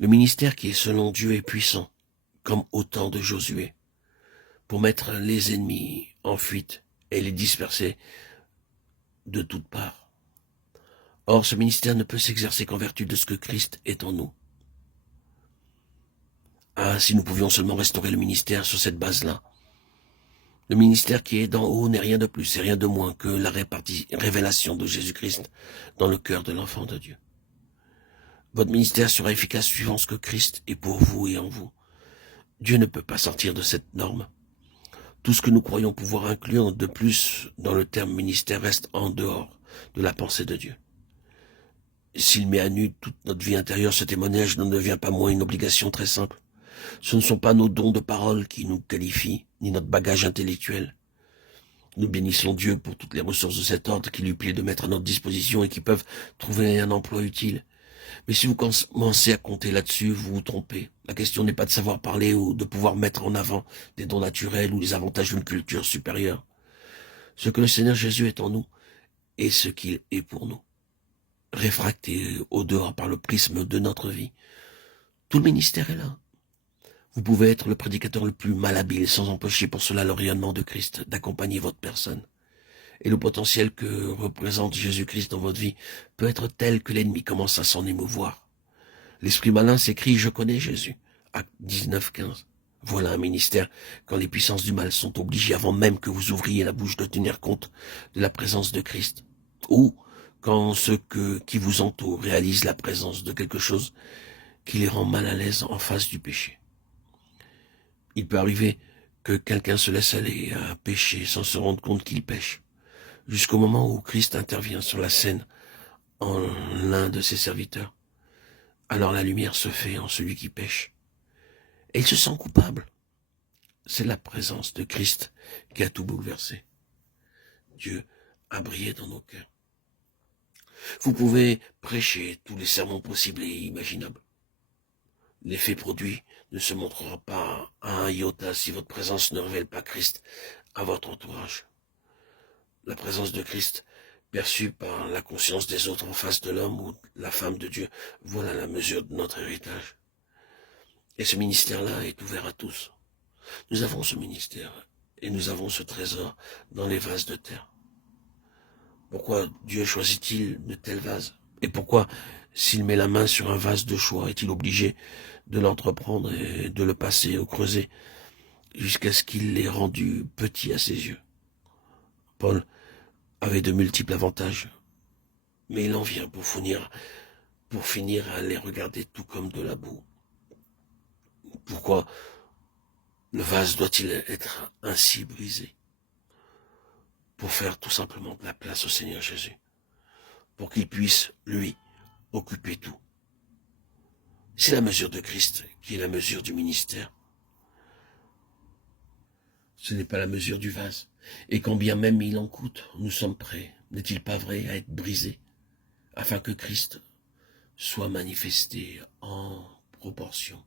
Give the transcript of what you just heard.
Le ministère qui est selon Dieu est puissant, comme au temps de Josué, pour mettre les ennemis en fuite et les disperser de toutes parts. Or, ce ministère ne peut s'exercer qu'en vertu de ce que Christ est en nous. Ah, si nous pouvions seulement restaurer le ministère sur cette base-là. Le ministère qui est d'en haut n'est rien de plus et rien de moins que la révélation de Jésus-Christ dans le cœur de l'enfant de Dieu. Votre ministère sera efficace suivant ce que Christ est pour vous et en vous. Dieu ne peut pas sortir de cette norme. Tout ce que nous croyons pouvoir inclure de plus dans le terme ministère reste en dehors de la pensée de Dieu. S'il met à nu toute notre vie intérieure, ce témoignage ne devient pas moins une obligation très simple. Ce ne sont pas nos dons de parole qui nous qualifient, ni notre bagage intellectuel. Nous bénissons Dieu pour toutes les ressources de cet ordre qui lui plaît de mettre à notre disposition et qui peuvent trouver un emploi utile. Mais si vous commencez à compter là-dessus, vous vous trompez. La question n'est pas de savoir parler ou de pouvoir mettre en avant des dons naturels ou les avantages d'une culture supérieure. Ce que le Seigneur Jésus est en nous est ce qu'il est pour nous. Réfracté au dehors par le prisme de notre vie. Tout le ministère est là. Vous pouvez être le prédicateur le plus malhabile sans empêcher pour cela le rayonnement de Christ d'accompagner votre personne. Et le potentiel que représente Jésus-Christ dans votre vie peut être tel que l'ennemi commence à s'en émouvoir. L'esprit malin s'écrie « Je connais Jésus » Acte 19:15. Voilà un ministère quand les puissances du mal sont obligées avant même que vous ouvriez la bouche de tenir compte de la présence de Christ. Ou quand ceux qui vous entourent réalisent la présence de quelque chose qui les rend mal à l'aise en face du péché. Il peut arriver que quelqu'un se laisse aller à pécher sans se rendre compte qu'il pêche, jusqu'au moment où Christ intervient sur la scène en l'un de ses serviteurs. Alors la lumière se fait en celui qui pêche. Et il se sent coupable. C'est la présence de Christ qui a tout bouleversé. Dieu a brillé dans nos cœurs. Vous pouvez prêcher tous les sermons possibles et imaginables. L'effet produit ne se montrera pas à un iota si votre présence ne révèle pas Christ à votre entourage. La présence de Christ, perçue par la conscience des autres en face de l'homme ou la femme de Dieu, voilà la mesure de notre héritage. Et ce ministère-là est ouvert à tous. Nous avons ce ministère et nous avons ce trésor dans les vases de terre. Pourquoi Dieu choisit-il de tels vases? Et pourquoi, s'il met la main sur un vase de choix, est-il obligé de l'entreprendre et de le passer au creuset jusqu'à ce qu'il l'ait rendu petit à ses yeux? Paul avait de multiples avantages, mais il en vient pour finir à les regarder tout comme de la boue. Pourquoi le vase doit-il être ainsi brisé? Pour faire tout simplement de la place au Seigneur Jésus, pour qu'il puisse, lui, occuper tout. C'est la mesure de Christ qui est la mesure du ministère. Ce n'est pas la mesure du vase. Et quand bien même il en coûte, nous sommes prêts, n'est-il pas vrai, à être brisés, afin que Christ soit manifesté en proportion.